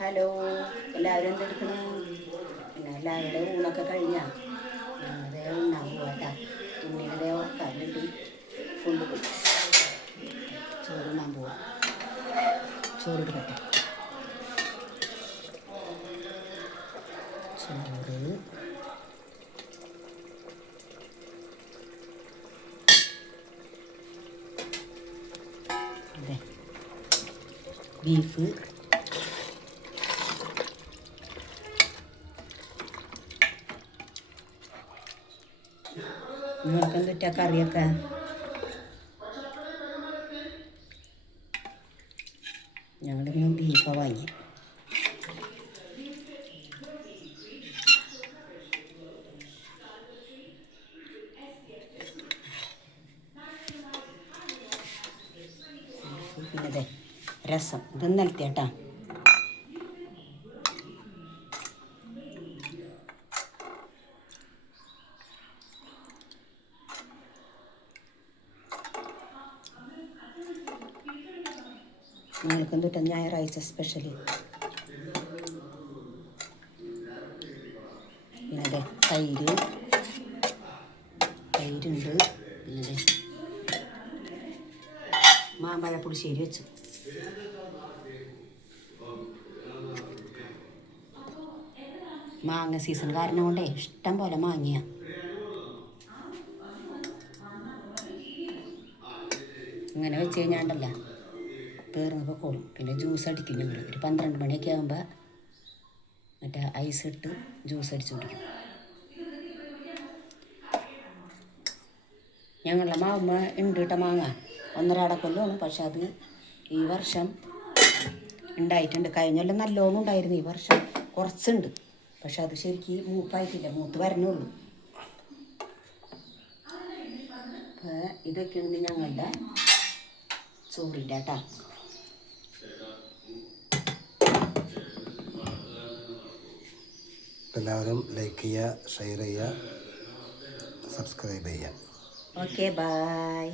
Hello, എല്ലാവരും എന്തെടുക്കണു? പിന്നെ എല്ലാവരുടെ ഊണൊക്കെ കഴിഞ്ഞാൽ ഞങ്ങളതേ ഉണ്ണാൻ പോവാട്ടാ. ഉണ്ണിയുടെ ഉറക്കാൻ വേണ്ടി കൊണ്ടുപോയി ചോറുണ്ണാൻ പോവാം. ചോറെടുക്കട്ടെ. ചോറ് അതെ, ബീഫ്, നിങ്ങൾക്ക് എന്തുറ്റാ കറിയൊക്കെ? ഞങ്ങളിന്ന് ബീഫാണ് വാങ്ങി. പിന്നെ അതെ രസം, ഇത് നിലത്തിയാട്ടാ. നിങ്ങൾക്ക് എന്തുട്ടാ ഞായറാഴ്ച സ്പെഷ്യല്? പിന്നെ അതെ തൈരുണ്ട്. പിന്നെ അതെ മാമ്പഴ പുളിശ്ശേരി വെച്ചു. മാങ്ങ സീസൺ കാരണം കൊണ്ടേ ഇഷ്ടം പോലെ മാങ്ങിയ. ഇങ്ങനെ വെച്ച് കഴിഞ്ഞാണ്ടല്ല തീർന്ന് പൊക്കോളും. പിന്നെ ജ്യൂസ് അടിക്കും ഞങ്ങൾ ഒരു 12 മണിയൊക്കെ ആകുമ്പോൾ മറ്റേ ഐസ് ഇട്ട് ജ്യൂസ് അടിച്ച് കുടിക്കും. ഞങ്ങളുടെ മാവുമ്മ ഉണ്ട് കേട്ടോ മാങ്ങ. 1.5 കൊല്ലമാണ്, പക്ഷെ അത് ഈ വർഷം ഉണ്ടായിട്ടുണ്ട്. കഴിഞ്ഞെല്ലാം നല്ലോണം ഉണ്ടായിരുന്നു, ഈ വർഷം കുറച്ചുണ്ട്. പക്ഷെ അത് ശരിക്കും മൂപ്പായിട്ടില്ല, മൂത്ത് വരണുള്ളൂ. ഇതൊക്കെയാണ് ഞങ്ങളുടെ ചോറിൻ്റെ കേട്ടോ. എല്ലാവരും ലൈക്ക് ചെയ്യുക, ഷെയർ ചെയ്യുക, സബ്സ്ക്രൈബ് ചെയ്യുക. Okay, by.